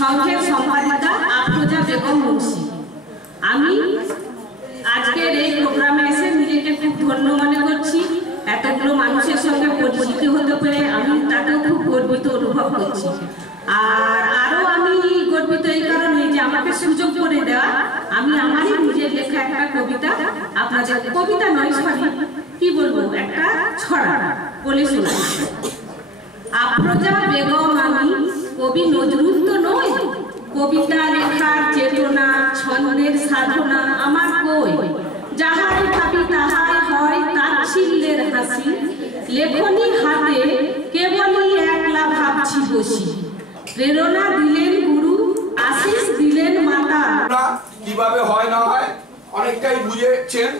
সংঘের সম্পাদিকা আফরোজা বেগম মুন্সি। আমি আজকের এই প্রোগ্রামে এসে নিজেকে খুব ধন্য মনে করছি। এতগুলো মানুষের সঙ্গে পরিচিত হতে পেরে আমি তাতেও খুব গর্বিত অনুভব করছি। আর আরও আমি গর্বিত এই কারণে যে আমাকে সুযোগ করে দেওয়া, আমি আমারই নিজের লেখা একটা কবিতা আপনাদের, কবিতা নয় সরি কি বলবো, একটা ছড়া বলে শোনাই। আফরোজা বেগম আমি, কবি নজরুল তো নয়, কবিতা লেখার চেতনা ছন্দের সাধনা আমার কই, যাহাই ভাবি তাহাই হয় তাচ্ছিল্যের হাসি, লেখনী হাতে কেবলই একলা ভাবছি বসি, প্রেরণা দিলেন গুরু, আশিস দিলেন মাতা। কিভাবে হয় না হয় অনেকটাই বুঝেছেন,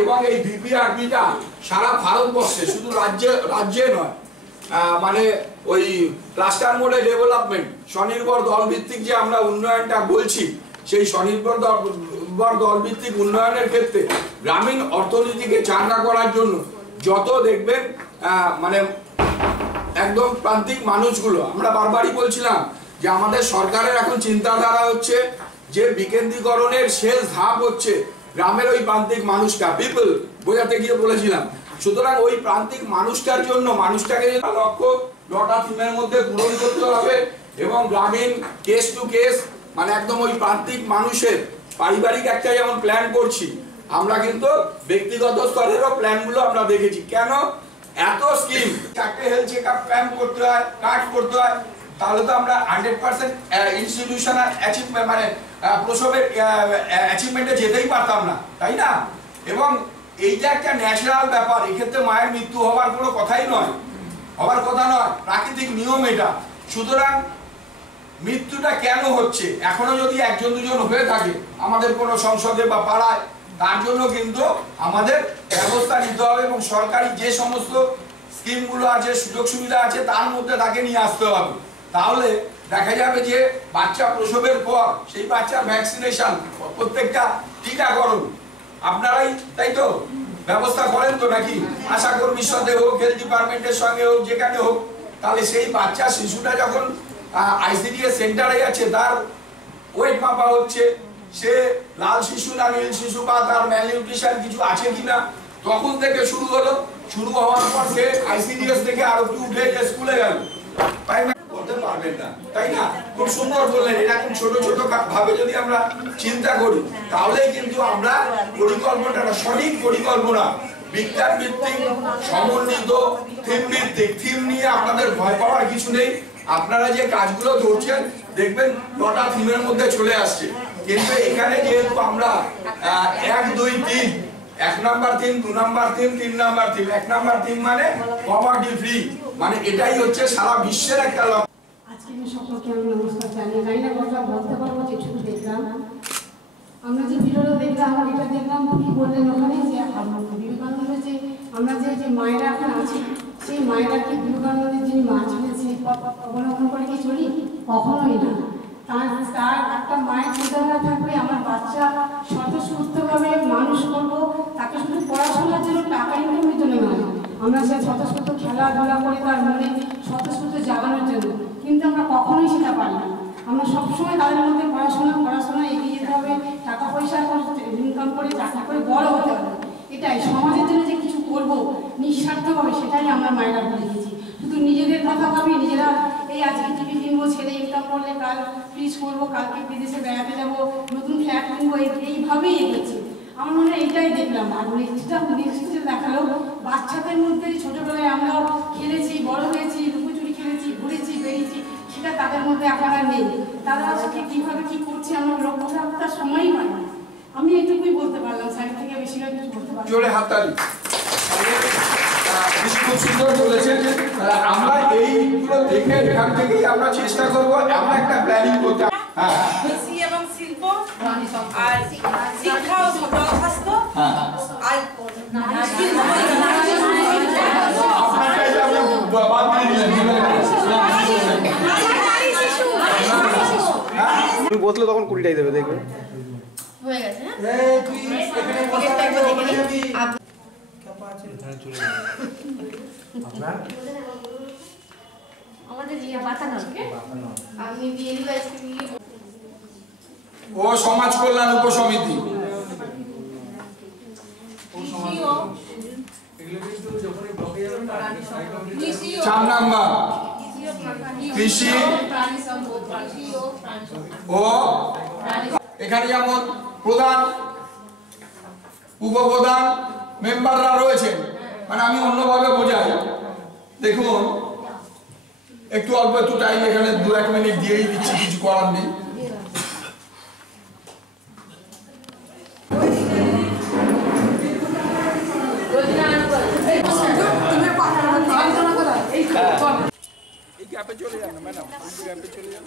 এবং এই বিপিআরবিটা সারা ভারতবর্ষে, শুধু রাজ্যে নয়, মানে ওই ক্লাস্টার মোডে ডেভেলপমেন্ট, স্বনির্ভর দল ভিত্তিক যে আমরা উন্নয়নটা বলছি, সেই স্বনির্ভর দল ভিত্তিক উন্নয়নের ক্ষেত্রে গ্রামীণ অর্থনীতিকে চাঙ্গা করার জন্য যত দেখবেন মানে একদম প্রান্তিক মানুষগুলো, আমরা বারবারই বলছিলাম যে আমাদের সরকারের এখন চিন্তাধারা হচ্ছে যে বিকেন্দ্রীকরণের শেষ ধাপ হচ্ছে গ্রামের ওই প্রান্তিক মানুষটা, পিপল বোঝাতে গিয়ে বলেছিলাম। সুতরাং ওই প্রান্তিক মানুষটার জন্য, মানুষটাকে লক্ষ্য 9টা থিমের মধ্যে পূরণ করতে হবে, এবং গ্রামীণ কেস টু কেস, মানে একদম ওই প্রান্তিক মানুষের পারিবারিক একটা যেমন প্ল্যান করছি, আমরা কিন্তু ব্যক্তিগত স্তরেরও প্ল্যানগুলো আমরা দেখেছি। কেন এত স্কিম, 4টে হেলথ চেকআপ ক্যাম্প করতে হয়, কার্ড করতে হয়, তাহলে তো আমরা 100% ইনস্টিটিউশনাল অ্যাচিভমেন্ট মানে প্রসবের অ্যাচিভমেন্টে যেতেই পারতাম না, তাই না? এবং এইটা একটা ন্যাচারাল ব্যাপার, এক্ষেত্রে মায়ের মৃত্যু হওয়ার কোনো কথাই নয়, হওয়ার কথা নয়, প্রাকৃতিক নিয়ম এটা। সুতরাং মৃত্যুটা কেন হচ্ছে, এখনো যদি 1-2 জন হয়ে থাকে আমাদের কোনো সংসদে বা পাড়ায়, তার জন্য কিন্তু আমাদের ব্যবস্থা নিতে হবে, এবং সরকারি যে সমস্ত স্কিমগুলো আছে, সুযোগ সুবিধা আছে, তার মধ্যে তাকে নিয়ে আসতে হবে। তাহলে দেখা যাবে যে বাচ্চা প্রসবের পর সেই বাচ্চার ভ্যাকসিনেশন, প্রত্যেকটা টিকাকরণ আপনারাই তাই তো ব্যবস্থা করেন তো নাকি, আশা কর্মীর সাথে হোক, হেলথ ডিপার্টমেন্টের সঙ্গে হোক, যেখানে হোক। তাহলে সেই বাচ্চা শিশুটা যখন আইসিডিএস সেন্টারে যাচ্ছে, তার ওয়েট মাপা হচ্ছে, সে লাল শিশু না নীল শিশু, বা তার ম্যালনিউট্রিশন কিছু আছে কিনা, তখন থেকে শুরু হলো। শুরু হওয়ার পর সে আইসিডিএস থেকে আরো একটু উঠে স্কুলে গেল, করতে পারবেন না, তাই না? খুব সুন্দর বললেন। এরকম ছোট ছোট ভাবে যদি আমরা চিন্তা করি, তাহলেই কিন্তু আমরা পরিকল্পনাটা, সঠিক পরিকল্পনা, বিজ্ঞান ভিত্তিক, সমন্বিত, থিম ভিত্তিক, থিম নিয়ে আপনাদের ভয় পাওয়ার কিছু নেই। আপনারা যে কাজগুলো ধরছেন দেখবেন 9টা থিমের মধ্যে চলে আসছে। কিন্তু এখানে যেহেতু আমরা 1, 2, 3, 1 number theme, 2 number theme, 3 number theme. 1 number theme মানে পভার্টি ফ্রি, মানে এটাই হচ্ছে সারা বিশ্বের একটা লক্ষ্য। আজকে সকলকে আমি নমস্কার জানিয়ে জানি না কথা বলতে পারবো, যেটুকু দেখলাম, আমরা যে ভিডিওটা দেখলাম, এটা দেখলাম কি বললেন ওখানে যে বিবেকানন্দের যে আমরা যে মায়েরা এখন আছি, সেই মায়েরা কি বিবেকানন্দের যিনি মা ছিলেন সেই পথ অবলম্বন করে কি চলি? কখনোই না। তার একটা মায়ের চিন্তাধারা থাকবে, আমার বাচ্চা স্বতঃস্ফূর্তভাবে মানুষ করবো, তাকে শুধু পড়াশোনার জন্য, টাকা ইনকামের জন্য নয়, আমরা সে স্বতঃস্ফূর্ত খেলাধুলা করে তার মনে স্বতঃস্ফূর্ত জাগানোর জন্য। কিন্তু আমরা কখনোই সেটা পারি না। আমরা সবসময় তাদের মধ্যে পড়াশোনা এগিয়ে যেতে হবে, টাকা পয়সা ইনকাম করে চাকরি করে বড় হতে হবে, এটাই সমাজের জন্য যে কিছু করবো নিঃস্বার্থভাবে, সেটাই আমরা মায়েরা ভুলে গেছি। শুধু নিজেদের কথা ভাবি, নিজেরা এই আজকে টিভি কিনবো, ছেলে ইনকাম করলে কাল ফ্রিজ করবো, কালকে বিদেশে বেড়াতে যাবো, নতুন ফ্ল্যাট কিনবো, এইভাবেই এগোচ্ছে। আমার মনে হয় এইটাই দেখলাম। আর নেক্সটটা দেখালো বাচ্চাদের মধ্যে ছোটবেলায় আমরাও খেলেছি, বড় হয়েছি, তাদের মধ্যে এখন আর নেই। তারা আজকে কীভাবে কী করছে আমরা লক্ষ্য রাখার সময়ই পাই না। আমি এটুকুই বলতে পারলাম, সাইড থেকে বেশিরভাগ কিছু বলতে পারলাম। জোরে হাততালি। খুব সুন্দর বলেছেন। আমরা এইগুলো দেখে এখান থেকেই আমরা চেষ্টা করবো এমন একটা প্ল্যানিং করতে। কৃষি এবং শিল্প আর শিক্ষা ও জনস্বাস্থ্য আর তুমি বসলে তখন 20টাই দেবে, দেখবে হয়ে গেছে। আমাদের বাতানো আপনি দিয়ে দিলে ও সমাজ কল্যাণ উপসমিতি চার নাম্বার কৃষি ও এখানে যেমন প্রধান উপপ্রধান মেম্বাররা রয়েছেন, মানে আমি অন্যভাবে বোঝাই। দেখুন একটু অল্প একটু টাইম এখানে 2-1 মিনিট দিয়েই দিচ্ছি, কিছু করার নেই। এই গ্যাপে চলে যান ম্যাডাম, গ্যাপে চলে যান।